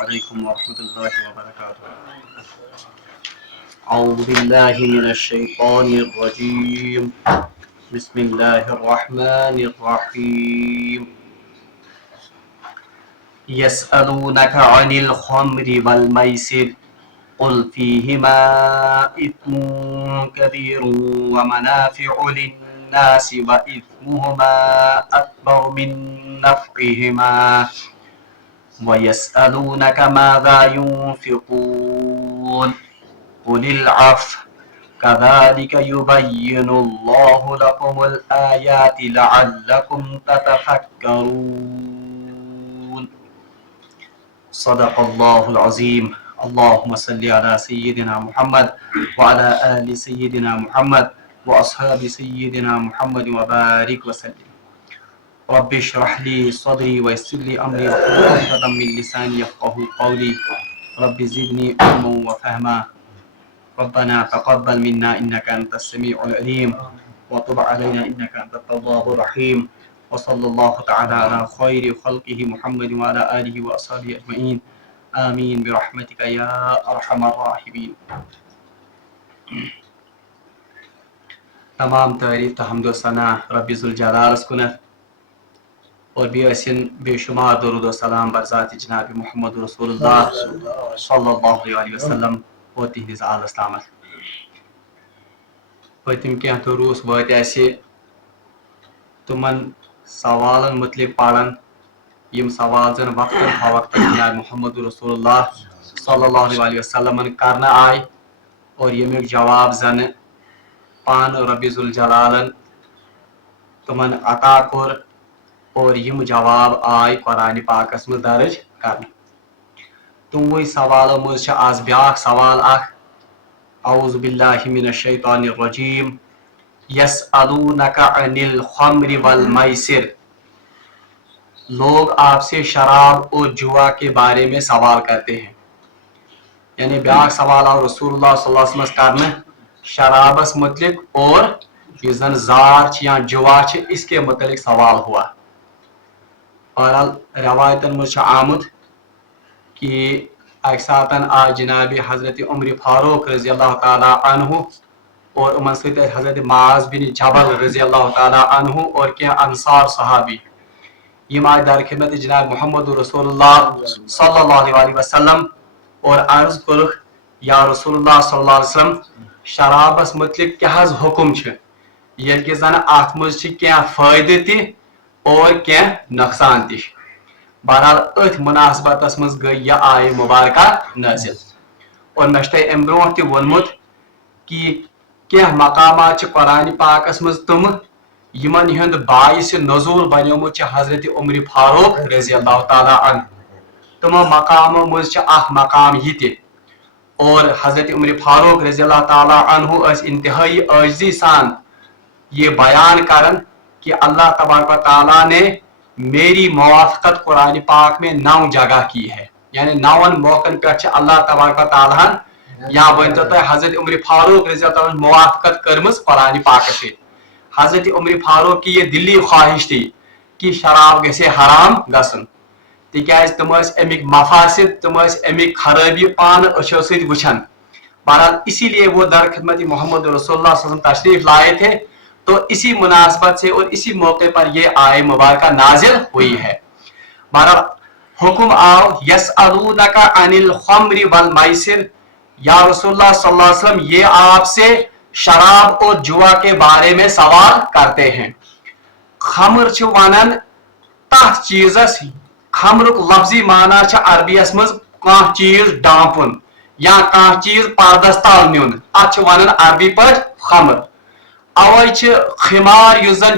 علیکم ورحمۃ اللہ وبرکاتہ. اعوذ باللہ من الشیطان الرجیم. بسم اللہ الرحمن الرحیم. یسألونک عن الخمر والمیسر قل فیہما اثم کبیر ومنافع للناس وإثمهما أكبر من نفعهما ويسألونك ماذا ينفقون قل العفو كذلك يبين الله لكم الآيات لعلكم تتفكرون. صدق الله العظيم. اللهم صل على سيدنا محمد وعلى آل سيدنا محمد وأصحاب سيدنا محمد وبارك وسلم. رب اشرح لي صدري ويسر لي أمري واحلل عقدة من لساني يفقهوا قولي. رب زدني علما وفهما. ربنا تقبل منا إنك أنت السميع العليم وتب علينا إنك أنت التواب الرحيم. وصلى الله تعالى على خير خلقه محمد وعلى آله وأصحابه أجمعين. آمين برحمتك يا أرحم الراحمين. تمام تعریف تو حمد و ثنا رب ذوالجلال کُنتھ اور بے شمار درود و سلام بر ذات جناب محمد رسول اللہ صلی اللہ علیہ وسلم اور تہندس آلس تامت. پتم کینٛہہ دروس وٲتۍ اَسہِ تِمن سوالن متعلق پران یم سوال زن وقتاً فوقتاً جناب محمد رسول اللہ صلی اللہ علیہ وسلم کرنا آئے اور یمیُک جواب زن پان رب ذوالجلالن تمن عطا کور اور یم جواب آئے قرآن پاکس مز درج کرنا. تموے سوالو مز آز بیاکھ سوال اخ. اعوذ باللہ من الشیطان الرجیم. یسألونک عن الخمر والمیسر. لوگ آپ سے شراب اور جوا کے بارے میں سوال کرتے ہیں. یعنی بیاکھ سوال آو رسول اللہ صلی اللہ علیہ وسلم کرنا شرابس متعلق اور یہ زن زار یا جوا اس کے متعلق سوال ہوا. بہرحال روایتن مجھ آمد کہ اکہ ساتن آ جناب حضرت عمر فاروق رضی اللہ تعالیٰ عنہ اور امن ست حضرت معاذ بن جبل رضی اللہ تعالیٰ عنہ اور کیا انصار صحابی یم آئے در خدمت جناب محمد رسول اللہ صلی اللہ علیہ وسلم اور عرض کرخ یا رسول اللہ صلی اللہ علیہ وسلم شرابس متعلق کیا حکم یل کہ زن ات مز کیا فائدہ تہ اور کیا نقصان تہ. بہرحال ات مناسبت مز گئی یہ آئے مبارکہ نازل اور مے ام برو تہ وونمت کہ کیا مقامات قرآن پاکس مز تم یمن ہند باعث نزول بنیومت حضرت عمر فاروق رضی اللہ تعالیٰ عنہ. تمو مقامو مز اخ مقام یہ تہ اور حضرت عمر فاروق رضی اللہ تعالیٰ عنہ اس انتہائی عاجزی سان یہ بیان کرن کہ اللہ تبارک و تعالیٰ نے میری موافقت قرآن پاک میں 9 جگہ کی ہے. یعنی 9 موقع پہ اللہ تبارک و تعالیٰ یا ونتو تہ حضرت عمر فاروق رضی اللہ تعالیٰ موافقت کرمز قرآن پاک سے. حضرت عمر فاروق کی یہ دلی خواہش تھی کہ شراب گژھِ حرام گژھن تکیاز تم امیک مفاسد تم امیک خرابی پان اچھو ست وچھان. بہرحال اسی لیے وہ در خدمت محمد رسول اللہ صلی اللہ علیہ وسلم تشریف لائے تھے تو اسی مناسبت سے اور اسی موقع پر یہ آئے مبارکہ نازل ہوئی ہے. بہرحال حکم آو یسألونک عن الخمر والمیسر. یا رسول اللہ صلی اللہ علیہ وسلم یہ آپ سے شراب اور جوا کے بارے میں سوال کرتے ہیں. خمر چھ ونان تھ چیزس خمرک لفظی معنی عربی مز کان چیز ڈانپن یا کان چیز پردس تل نیون ات ونان عربی پہ خمر. اوے خمار یس زن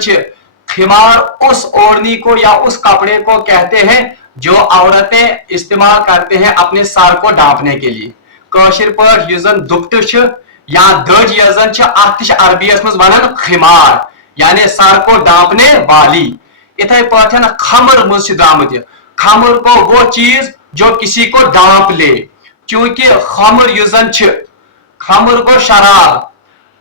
خمار اس اوڑھنی کو یا اس کپڑے کو کہتے ہیں جو عورتیں استعمال کرتے ہیں اپنے سر کو ڈانپنے کے لیے. کاشر پہ یس زن دپٹ یا دج یس زن ات عربی مز ونان خمار یعنی سر کو ڈانپنے والی. اتھے پاٹھن خمر مز درامت. خمر کو وہ چیز جو کسی کو ڈانپ لے چونکہ خمر یس زن خمر کو شراب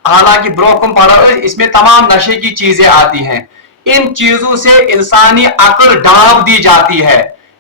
حالانکہ بروکم پڑھا اس میں تمام نشے کی چیزیں آتی ہیں. ان چیزوں سے انسانی عقل ڈانپ دی جاتی ہے.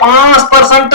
5%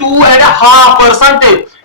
2.5%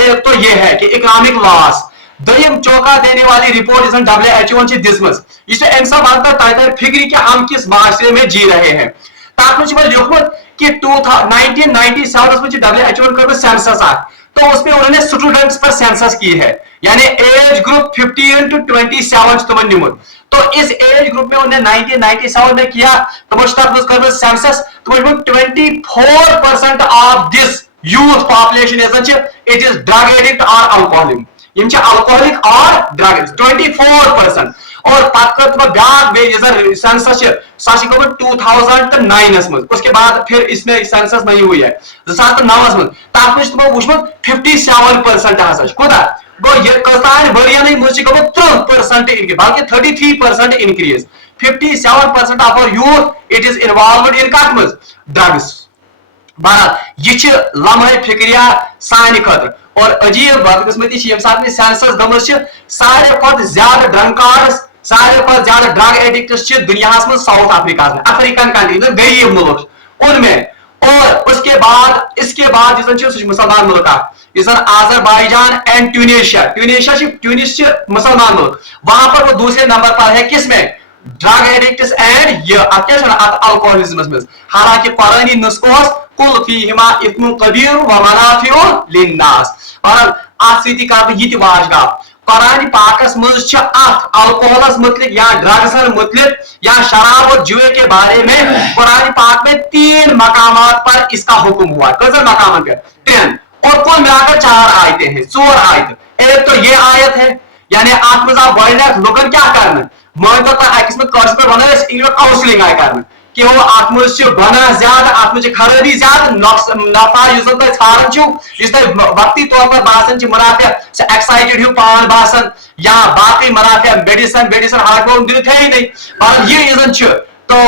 ایک تو یہ ہے کہ اکنامک لاس، دویم چوکا دینے والی رپورٹ اس WHO نے دسمز یہ امسا وقت تر فکر کہ ہم کس معاشرے میں جی رہے ہیں. تک میں لکھمت کہ 1997 میں WHO نے سینسس تو اس میں انہوں نے اسٹوڈنٹس پر سینسس کی ہے، یعنی ایج گروپ 15 to 27 تمہیں نمت. تو اس ایج گروپ میں انہوں نے 1997 میں کیا تمہیں سینسس تو 24% of this youth population it is drug addict or alcoholic. M alcoholic اور ڈرگز 24%. اور پتہ کر تمہیں بیاکھ سینسس سا 2009 من، اس کے بعد پھر اس میں سینسس نہیں ہوئی ہے 2009 من. تک میں تمہیں وچمت 57% ہسا کوتاہ گو یہ کتان ورین مجھ گوت 30% انکریز بلکہ 33% increase. 57% of our youth it is involved in کت مز ڈرگز. بہرحال یہ لمحہ فکریہ سانہ خاطر. اور عجیب بدقسمتی یم سات سینسس گمز سارے کھت زیادہ ڈرنکارڈس سارے کھت زیادہ ڈرگ ایڈکٹس دنیا من ساؤتھ افریقہ میں افریقن کنٹری غریب ملک ان میں. اور اس کے بعد سہ مسلمان ملک آذربائیجان اینڈ ٹیونس مسلمان ملک، وہاں پر وہ دوسرے نمبر پر ہے کس میں ڈرگ ایڈکٹس اینڈ الکوہلزمس میں. حالانکہ قرآنی نسخہ کل فیہما اثم کبیر و منافع للناس. اور ات سی کر یہ واش گاف قرآن پاکس مز الکوہلس متعلق یا ڈرگسن متعلق یا شراب اور جوئے کے بارے میں قرآن پاک میں 3 مقامات پر اس کا حکم ہوا. کتنے مقامات پر 3 اور کل ملا کر 4 آیتیں ہیں 4 آیت. ایک تو یہ آیت ہے یعنی ات مز آو گۄڈنیٚتھ لُکن کیا کرنا مان تو اکس میں کٲشِر پٲٹھۍ ونو أسۍ انگلش کاؤنسلنگ آئی کرنا کہ وہ ات مز گناہ زیادہ ات مز خرابی زیادہ نفع اس تھی ژھاران چھو اس تھی وقتی طور پر باسان منافع سہ ایکسائٹڈ ہیو پان باسان یا باقی منافع میڈیسن حالانکہ وہ دل تھے ہی نہیں اور یہ تو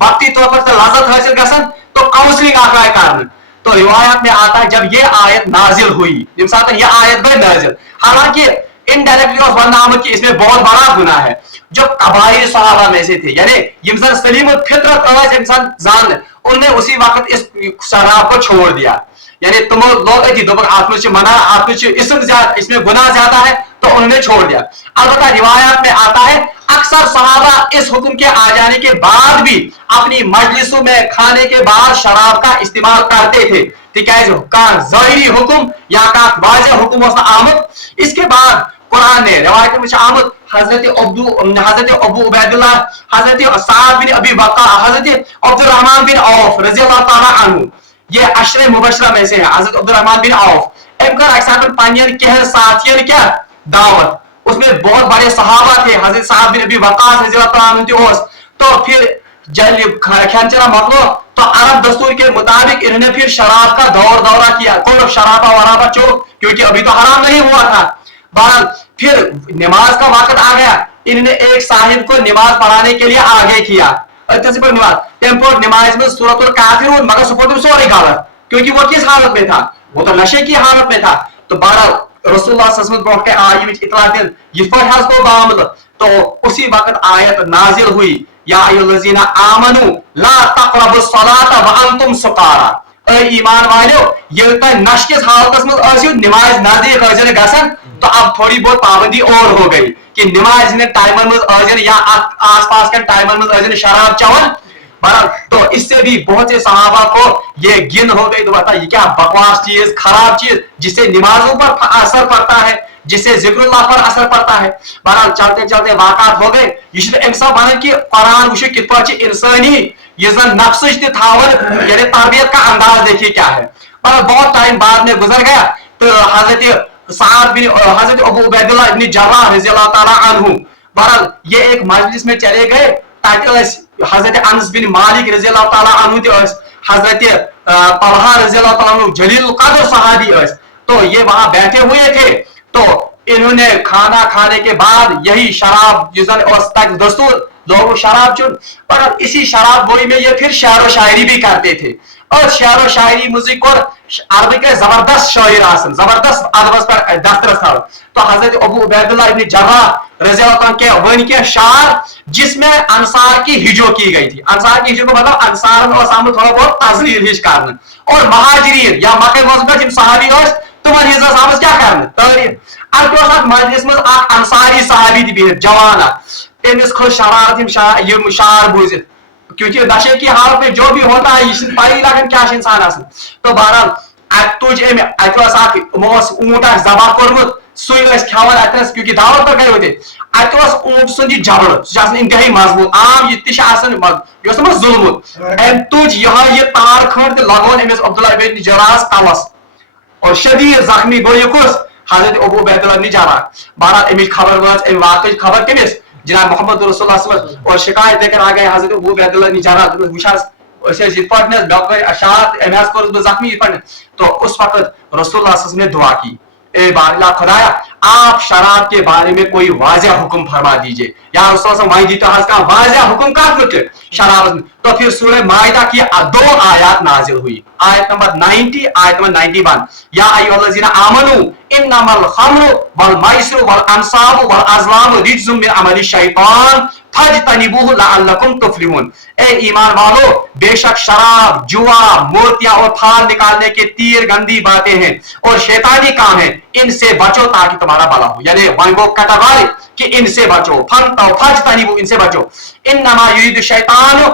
وقتی طور پر لذت حاصل گژھان تو کاؤنسلنگ آئی کرنا. تو روایات میں آتا ہے جب یہ آیت نازل ہوئی یم ساتھ یہ آیت گئی نازل حالانکہ انڈائریکٹلی وننا آمد کہ اس میں بہت بڑا گناہ ہے جو قبائل صحابہ میں سے تھے یعنی یم زن سلیم الفطرت انسان جان انہوں نے اسی وقت اس شراب کو چھوڑ دیا. یعنی تم لوگ اتھی دپک ات مجھ منع ات مجھ اسم زیادہ اس میں گناہ زیادہ ہے تو انہوں نے چھوڑ دیا. البتہ روایات میں آتا ہے اکثر صحابہ اس حکم کے آ جانے کے بعد بھی اپنی مجلسوں میں کھانے کے بعد شراب کا استعمال کرتے تھے تکیاز ظاہری حکم یا واضح حکم آمد. اس کے بعد قرآن نے روایت میں آمد حضرت ابو عبید اللہ حضرت سعد بن ابی وقاص حضرت عبد الرحمن بن عوف رضی اللہ تعالیٰ عنہ یہ عشر مبشرہ میں سے ہیں. حضرت عبد الرحمن بن عوف ام کر اکثر پنین کہن ساتھین کیا دعوت اس میں بہت بڑے صحابہ تھے حضرت سعد بن ابی وقاص رضی اللہ تعالیٰ عنہ تو پھر جب کھان چلا مکلو تو عرب دستور کے مطابق انہوں نے پھر شراب کا دورہ کیا کوئی شرابہ ورابہ چو کیونکہ ابھی تو حرام نہیں ہوا تھا. بہرحال پھر نماز کا وقت آ گیا انہوں نے ایک صاحب کو نماز پڑھانے کے لیے آگے کیا نماز میں سورۃ الکافرون مگر سپورٹ سورے غلط کیونکہ وہ کس حالت میں تھا وہ تو نشے کی حالت میں تھا. تو بہرحال رسول اللہ صلی اللہ علیہ وسلم برونٹ کے آئی اطلاع دن یہ فرحاظ کو معاملہ تو اسی وقت آیت نازل ہوئی یا ایھا الذین آمنوا لا تقربوا الصلاۃ وانتم سکارا. اے ایمان والو یہ تہ نش کس حالت میں آسیو نماز نزدیک آسن گژھان تو اب تھوڑی بہت پابندی اور ہو گئی کہ نماز ہند ٹائمن مز آسن یا آس پاس کے ٹائمن مز آسن شراب چون. تو اس سے بھی بہت سے صحابہ کو یہ گن ہو گئی تو بتا یہ کیا بکواس چیز خراب چیز جس سے نمازوں پر اثر پڑتا ہے جس سے ذکر اللہ پر اثر پڑتا ہے. بہرحال چلتے چلتے واقعات ہو گئے یہ امسا ون کہ قرآن وچو کت پہ انسانی یہ زن نفس تھاون یعنی تربیت کا انداز دیکھیے کیا ہے. اور بہت ٹائم بعد میں گزر گیا تو حضرت ابو عبید اللہ ابن جراح رضی اللہ تعالیٰ عنہ بہرحال یہ ایک مجلس میں چلے گئے تاکہ حضرت انس بن مالک رضی اللہ تعالیٰ عنہ حضرت طلحہ رضی اللہ تعالیٰ عنہ جلیل القدر صحابی تو یہ وہاں بیٹھے ہوئے تھے. تو انہوں نے کھانا کھانے کے بعد یہی شراب جس دستور لوگ شراب چن اور اسی شراب گوئی میں یہ پھر شعر و شاعری بھی کرتے تھے اور شعر و شاعری موسیقی اور عربی کے زبردست شاعر آسن زبردست ادبس پر دسترس تھا. تو حضرت ابو عبید اللہ ابن جراح رضی اللہ عنہ کے ون کے شعر جس میں انصار کی ہجو کی گئی تھی. انصار کی ہجو کو مطلب انصار میں تھوڑا بہت تذلیل ہش کرنا اور مہاجرین یا مکہ معظم کے صحابی تمن ہز آمز کیا کرنے تعریف ات مجلس مز انصاری صحابی تہ بہت جوان تمس کھس شرارت یم شعر بوزت کیونکہ نشے کی حالت میں جو بھی ہوتا ہے یہ پائی لگان کیا انسان آسان تو بہرحال ات تج اونٹ ذبح کورمت س کھانا اتنس کیونکہ دعوت پر گئے ہوتے ات اونٹ سند یہ جبڑ سہ انتہائی مضبوط عام یہ تہ ظلمت ام تج یہ تار کھنڈ تہ لگون امس عبداللہ بن جراحس کلس اور شدید زخمی گو یہ کس حضرت ابو عبید اللہ بن جراح بہرحال امچ خبر واچ ام واقع خبر کمس جناب محمد رسول اللہ صلی اللہ علیہ وسلم اور شکایت دے کر آ گئے حضرت ابو عبید اللہ بن جراح وچھاس یہ پڑھنے ڈاکٹر اشارت ام کور زخمی پڑھنے تو اس وقت رسول اللہ صلی اللہ علیہ وسلم نے دعا کی اے بارلا خدایا آپ شراب کے بارے میں کوئی واضح حکم فرما دیجئے یا رسول اللہ صلی اللہ علیہ وسلم کا واضح حکم کا شراب تو پھر سورہ مائدہ کی 2 آیات نازل ہوئی آیت نمبر 90 آیت نمبر 91 یا ایھا الذین آمنوا انما الخمر والمیسر والانصاب والازلام رجس من عمل الشیطان فاجتنبوه لعلکم تفلحون اے ایمان والو بے شک شراب جوا مورتیاں اور پھال نکالنے کے تیر گندی باتیں ہیں اور شیطانی کام ہیں ان سے بچو تاکہ تمہارا بھلا ہو یعنی وہ کٹوائے کہ ان سے بچو فاجتنبوه ان سے بچو انما یرید الشیطان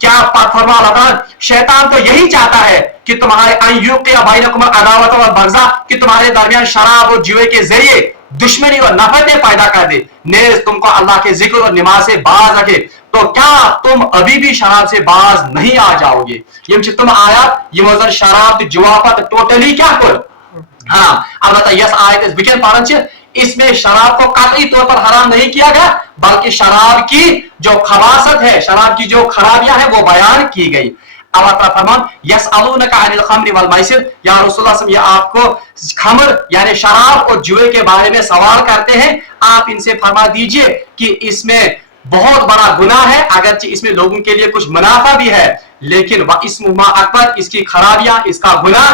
کیا فرما اللہ شیطان تو یہی چاہتا ہے کہ تمہارے ایوقع بینکم العداوۃ والبغضاء کہ تمہارے درمیان شراب اور جوئے کے ذریعے دشمنی اور نفرتیں پیدا کر دے نیز تم کو اللہ کے ذکر اور نماز سے باز رکھے تو کیا تم ابھی بھی شراب سے باز نہیں آ جاؤ گے یہ تم آیات یہ مزر شراب جوا پت ٹوٹلی کیا کر ہاں البتہ یس آیت بکن پڑھن چھ اس میں شراب کو قطعی طور پر حرام نہیں کیا گیا بلکہ شراب کی جو خباثت ہے شراب کی جو خرابیاں ہیں وہ بیان کی گئی اللہ تعالیٰ فرمان یسألونک عن الخمر والمیسر یا رسول اللہ صلی اللہ علیہ وسلم یہ آپ کو خمر یعنی شراب اور جوئے کے بارے میں سوال کرتے ہیں آپ ان سے فرما دیجئے کہ اس میں بہت بڑا گناہ ہے اگرچہ اس میں لوگوں کے لیے کچھ منافع بھی ہے لیکن وَإِسْمُهُمَا أَكْبَرُ اس کی خرابیاں اس کا گناہ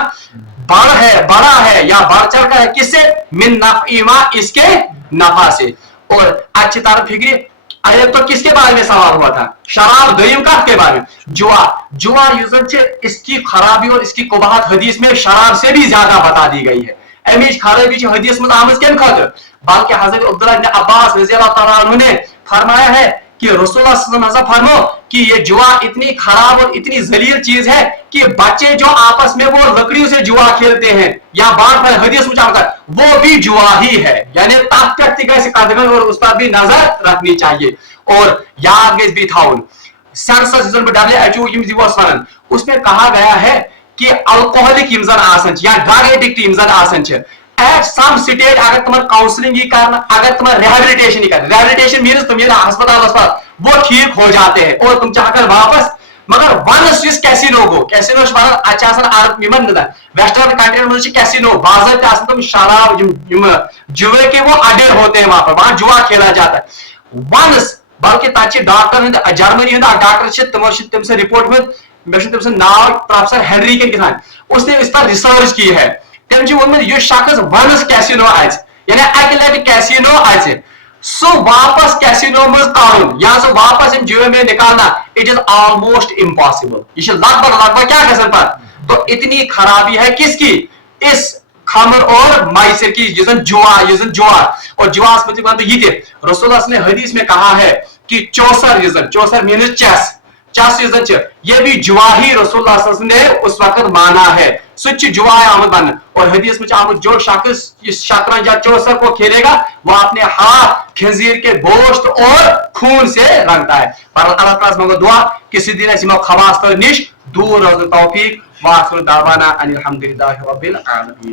بڑا ہے یا بڑھ چڑھ کر ہے کس سے من نفعما اس کے نفع سے اور اچھی طرح فکری آیت تو کس کے بارے میں سوال ہوا تھا شراب دریم کف کے بارے میں جوا یوزن سے اس کی خرابی اور اس کی قباحت حدیث میں شراب سے بھی زیادہ بتا دی گئی ہے امیش خرابی جو حدیث میں آمد کن خاطر بلکہ حضرت عبداللہ بن عباس رضی اللہ تعالیٰ عنہ نے فرمایا ہے کہ رسول اللہ صلی اللہ علیہ وسلم فرمو کہ یہ جوا اتنی خراب اور اتنی ذلیل چیز ہے کہ بچے جو آپس میں وہ لکڑیوں سے جوا کھیلتے ہیں یا بار بار حدیث میں چاہتا ہے وہ بھی جوا ہی ہے یعنی تک سے قدمن اور اس پر بھی نظر رکھنی چاہیے اور یاد گیس بھی تھا سرسس WHO اس میں کہا گیا ہے کہ الکوہلک یم زن آسن یا ڈرگ ایڈکٹ یم زن آسن ایٹ سم سٹیج اگر تمہیں کاؤنسلنگ ہی کرنا اگر تمہیں ریہیبلیٹیشن ہی کرنا ریہیبلیٹیشن مینس تم یہ ہسپتال وہ ٹھیک ہو جاتے ہیں اور تم چاہ کر واپس مگر ونس یس کیسینو گو کیسینو اچھا ویسٹرن کنٹری میں کیسینو باضابطہ تم شراب جوئے کے وہ اڈے ہوتے ہیں وہاں پر وہاں جوا کھیلا جاتا ہے ونس بلکہ تک ڈاکٹر جرمنی ہند ڈاکٹر تم سے رپورٹ ہوئی تم سے ناو پروفیسر ہینری کن کتان اس نے اس پر ریسرچ کی ہے تم وونمت یہ شخص ونس کیسینو یعنی اکہ لٹہ کیسینو سو واپس کیسینو مز تارن یا سو واپس جوئے میں نکالنا اٹ از آلموسٹ امپاسبل یہ لگ بھگ کیا گھن پر تو اتنی خرابی ہے کس کی اس خمر اور مائسر کی جوا اور جواس مطلب یہ رسول اللہ نے حدیث میں کہا ہے کہ چوسر مینز چس یہ بھی جوا ہی رسول اللہ صلی اللہ علیہ وسلم نے اس وقت مانا ہے سچ جوا آمد بن اور حدیث میں آمد جو شخص اس شطرنج یا چوسر کو کھیلے گا وہ اپنے ہاتھ خنزیر کے گوشت اور خون سے رنگتا ہے پر اللہ تعالیٰ سے دعا کسی دن ایسی خباثت نش دور روزن توفیق وآخر دعوانا ان الحمدللہ رب العالمین.